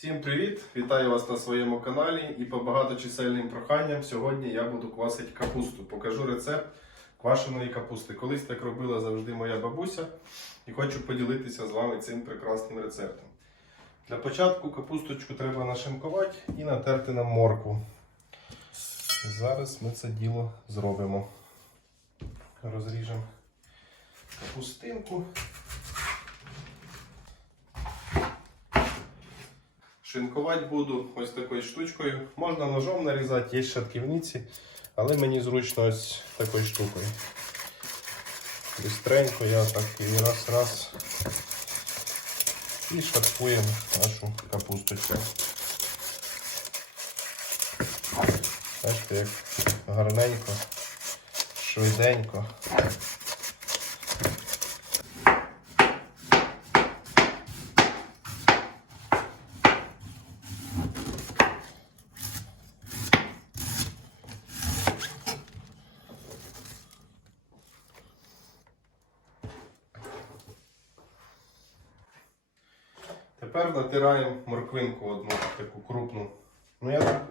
Всім привіт! Вітаю вас на своєму каналі і по багаточисельним проханням сьогодні я буду квасити капусту. Покажу рецепт квашеної капусти. Колись так робила завжди моя бабуся і хочу поділитися з вами цим прекрасним рецептом. Для початку капусточку треба нашинкувати і натерти на моркву. Зараз ми це діло зробимо. Розріжемо капустинку. Шинкувати буду ось такою штучкою. Можна ножом нарізати, є шатківниці, але мені зручно ось такою штукою. Бистренько я так і раз-раз і шаткуємо нашу капусточку. Бачите, як гарненько, швиденько. Тепер натираємо морквинку одну таку крупну. Ну я так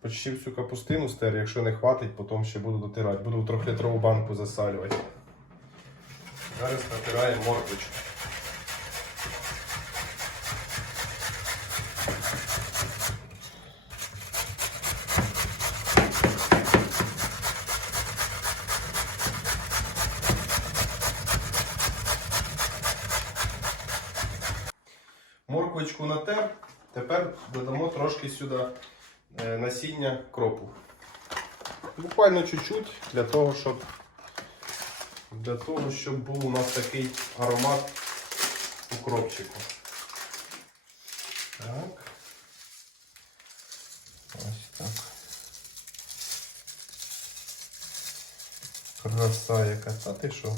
почти всю капустину стер, якщо не хватить, потім ще буду дотирати. Буду в банку засалювати. Зараз натираємо морквочку. Морквочку натер. Тепер додамо трошки сюди е, насіння кропу. Буквально чуть-чуть для того, щоб для того, щоб був у нас такий аромат у кропчику. Так. Ось так. Краса яка. Та ти що?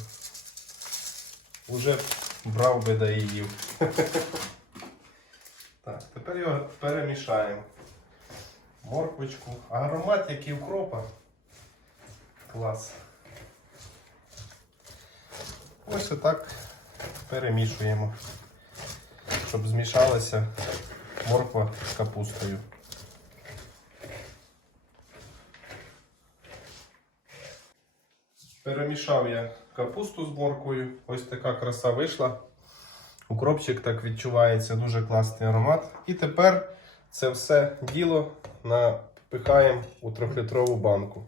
Уже брав би да і їв. Так, тепер його перемішаємо. Морквочку. Аромат який укропа. Клас. Ось отак перемішуємо, щоб змішалася морква з капустою. Перемішав я капусту з морквою. Ось така краса вийшла. Укропчик так відчувається, дуже класний аромат. І тепер це все діло напихаємо у трьохлітрову банку.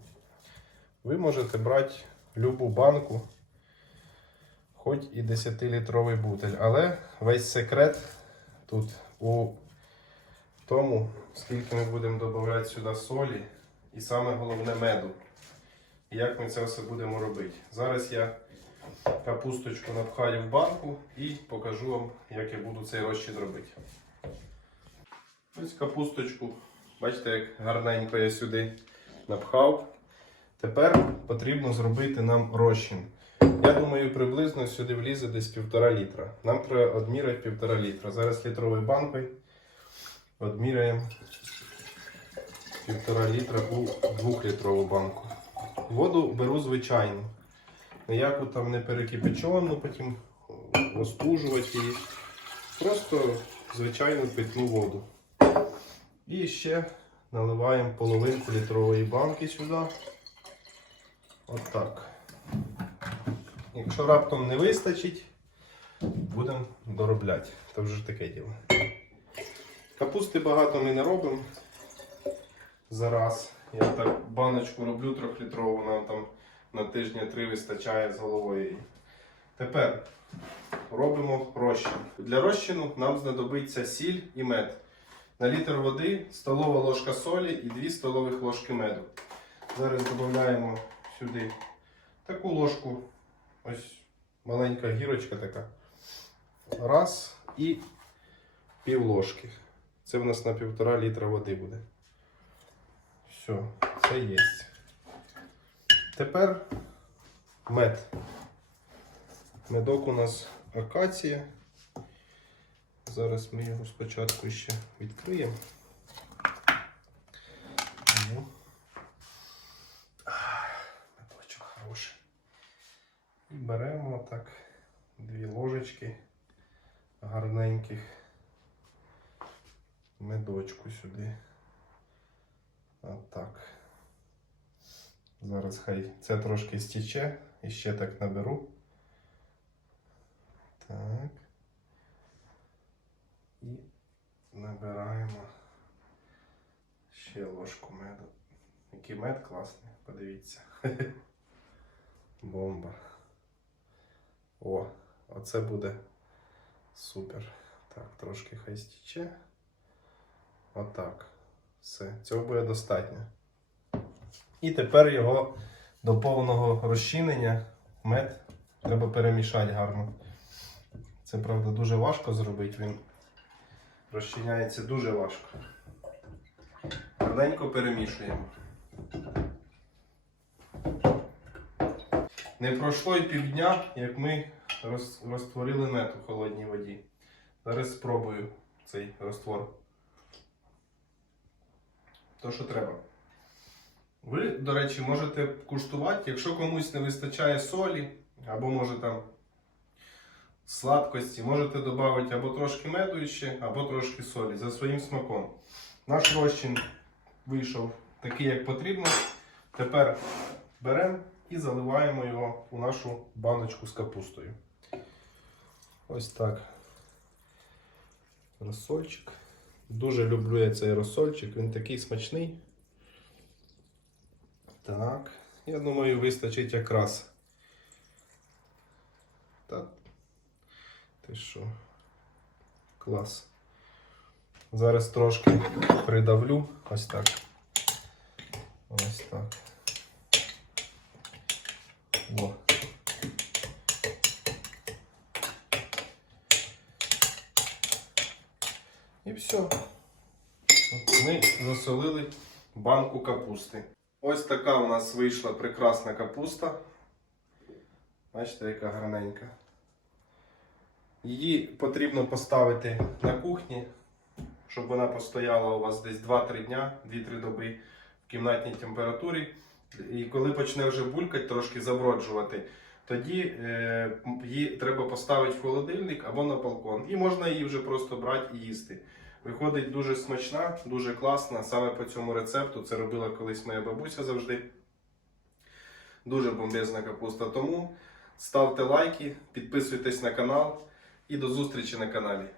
Ви можете брати любу банку, хоч і 10-літровий бутель. Але весь секрет тут у тому, скільки ми будемо додавати сюди солі, і саме головне меду. І як ми це все будемо робити. Зараз я капусточку напхаю в банку і покажу вам, як я буду цей розчин робити. Ось капусточку, бачите, як гарненько я сюди напхав. Тепер потрібно зробити нам розчин. Я думаю, приблизно сюди влізе десь півтора літра. Нам треба відміряти півтора літра. Зараз літровою банкою відміряємо півтора літра у двохлітрову банку. Воду беру звичайну. Ніяку там не перекипячену, потім остужувати її. Просто звичайну питну воду. І ще наливаємо половинку літрової банки сюди. Отак. Якщо раптом не вистачить, будемо доробляти. Це вже таке діло. Капусти багато ми не робимо зараз. Я так баночку роблю трьохлітрову, нам там на тижня три вистачає з головою. Тепер робимо розчин. Для розчину нам знадобиться сіль і мед. На літр води столова ложка солі і 2 столових ложки меду. Зараз додаємо сюди таку ложку, ось маленька гірочка така. Раз і пів ложки. Це в нас на півтора літра води буде. Все, це є. Тепер мед. Медок у нас акація. Зараз ми його спочатку ще відкриємо. Ну. Медочок хороший. І беремо так дві ложечки гарненьких медочку сюди. Отак. Зараз хай це трошки стіче і ще так наберу. Так. І набираємо ще ложку меду. Який мед класний, подивіться. Бомба. О, оце буде супер. Так, трошки хай стіче. Отак. Все, цього буде достатньо. І тепер його до повного розчинення мед треба перемішати гарно. Це, правда, дуже важко зробити. Він розчиняється дуже важко. Гарненько перемішуємо. Не пройшло і півдня, як ми роз- розтворили мед у холодній воді. Зараз спробую цей розтвор. То, що треба. Ви, до речі, можете куштувати, якщо комусь не вистачає солі, або може там сладкості, можете додати або трошки меду ще, або трошки солі за своїм смаком. Наш розчин вийшов такий, як потрібно. Тепер беремо і заливаємо його у нашу баночку з капустою. Ось так. Розсольчик. Дуже люблю я цей розсольчик, він такий смачний. Так, я думаю, вистачить якраз. Так. Ти що? Клас. Зараз трошки придавлю. Ось так. Ось так. О. І все. Ми засолили банку капусти. Ось така у нас вийшла прекрасна капуста. Бачите, яка гарненька. Її потрібно поставити на кухні, щоб вона постояла у вас десь 2-3 дня, 2-3 доби в кімнатній температурі. І коли почне вже булькати, трошки заброджувати, тоді е, її треба поставити в холодильник або на балкон. І можна її вже просто брати і їсти. Виходить дуже смачна, дуже класна. Саме по цьому рецепту це робила колись моя бабуся завжди. Дуже бомбезна капуста. Тому ставте лайки, підписуйтесь на канал і до зустрічі на каналі.